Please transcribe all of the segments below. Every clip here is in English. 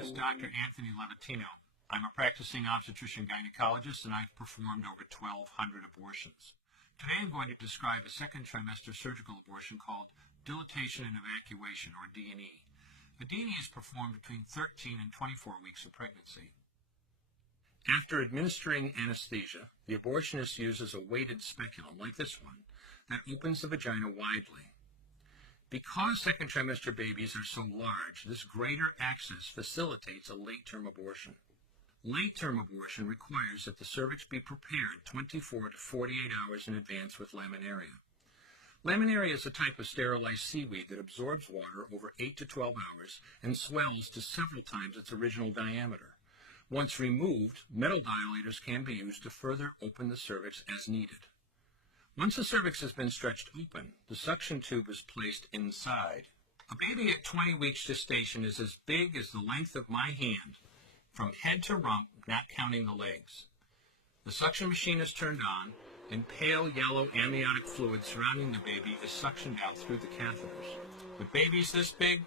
is Dr. Anthony Levatino. I'm a practicing obstetrician-gynecologist, and I've performed over 1,200 abortions. Today I'm going to describe a second trimester surgical abortion called dilatation and evacuation, or D&E. A D&E is performed between 13 and 24 weeks of pregnancy. After administering anesthesia, the abortionist uses a weighted speculum, like this one, that opens the vagina widely. Because second trimester babies are so large, this greater access facilitates a late-term abortion. Late-term abortion requires that the cervix be prepared 24 to 48 hours in advance with laminaria. Laminaria is a type of sterilized seaweed that absorbs water over 8 to 12 hours and swells to several times its original diameter. Once removed, metal dilators can be used to further open the cervix as needed. Once the cervix has been stretched open, the suction tube is placed inside. A baby at 20 weeks gestation is as big as the length of my hand, from head to rump, not counting the legs. The suction machine is turned on, and pale yellow amniotic fluid surrounding the baby is suctioned out through the catheters. With babies this big,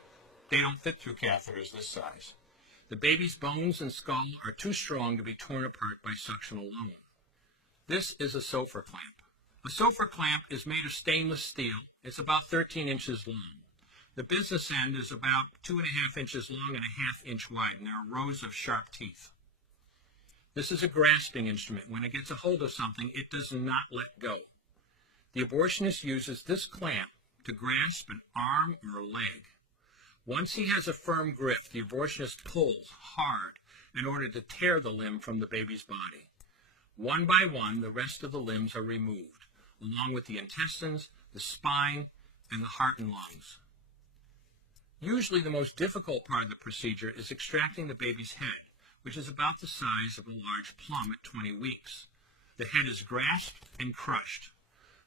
they don't fit through catheters this size. The baby's bones and skull are too strong to be torn apart by suction alone. This is a Soffer clamp. A Soffer clamp is made of stainless steel. It's about 13 inches long. The business end is about 2.5 inches long and 1/2 inch wide, and there are rows of sharp teeth. This is a grasping instrument. When it gets a hold of something, it does not let go. The abortionist uses this clamp to grasp an arm or a leg. Once he has a firm grip, the abortionist pulls hard in order to tear the limb from the baby's body. One by one, the rest of the limbs are removed, along with the intestines, the spine, and the heart and lungs. Usually the most difficult part of the procedure is extracting the baby's head, which is about the size of a large plum at 20 weeks. The head is grasped and crushed.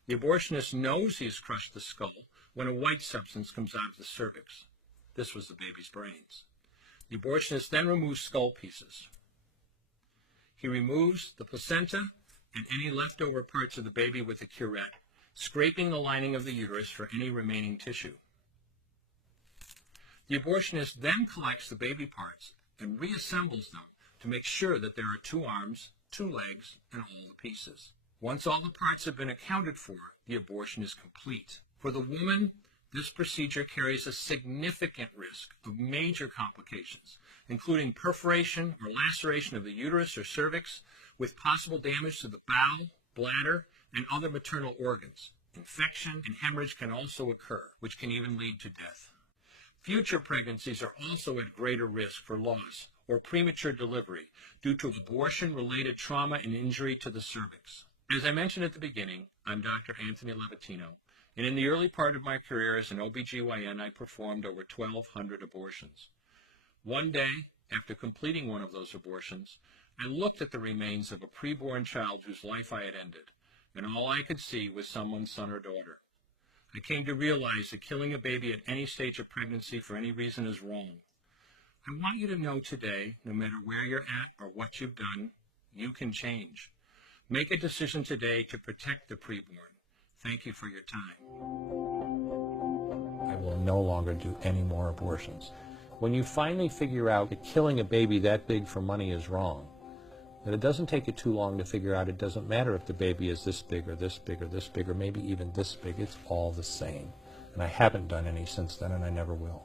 The abortionist knows he has crushed the skull when a white substance comes out of the cervix. This was the baby's brains. The abortionist then removes skull pieces. He removes the placenta and any leftover parts of the baby with a curette, scraping the lining of the uterus for any remaining tissue. The abortionist then collects the baby parts and reassembles them to make sure that there are 2 arms, 2 legs, and all the pieces. Once all the parts have been accounted for, the abortion is complete. For the woman, this procedure carries a significant risk of major complications, including perforation or laceration of the uterus or cervix, with possible damage to the bowel, bladder, and other maternal organs. Infection and hemorrhage can also occur, which can even lead to death. Future pregnancies are also at greater risk for loss or premature delivery due to abortion-related trauma and injury to the cervix. As I mentioned at the beginning, I'm Dr. Anthony Levatino, and in the early part of my career as an OBGYN, I performed over 1,200 abortions. One day, after completing one of those abortions, I looked at the remains of a preborn child whose life I had ended, and all I could see was someone's son or daughter. I came to realize that killing a baby at any stage of pregnancy for any reason is wrong. I want you to know today, no matter where you're at or what you've done, you can change. Make a decision today to protect the preborn. Thank you for your time. I will no longer do any more abortions. When you finally figure out that killing a baby that big for money is wrong, that it doesn't take you too long to figure out it doesn't matter if the baby is this big or this big or this big or maybe even this big, it's all the same. And I haven't done any since then, and I never will.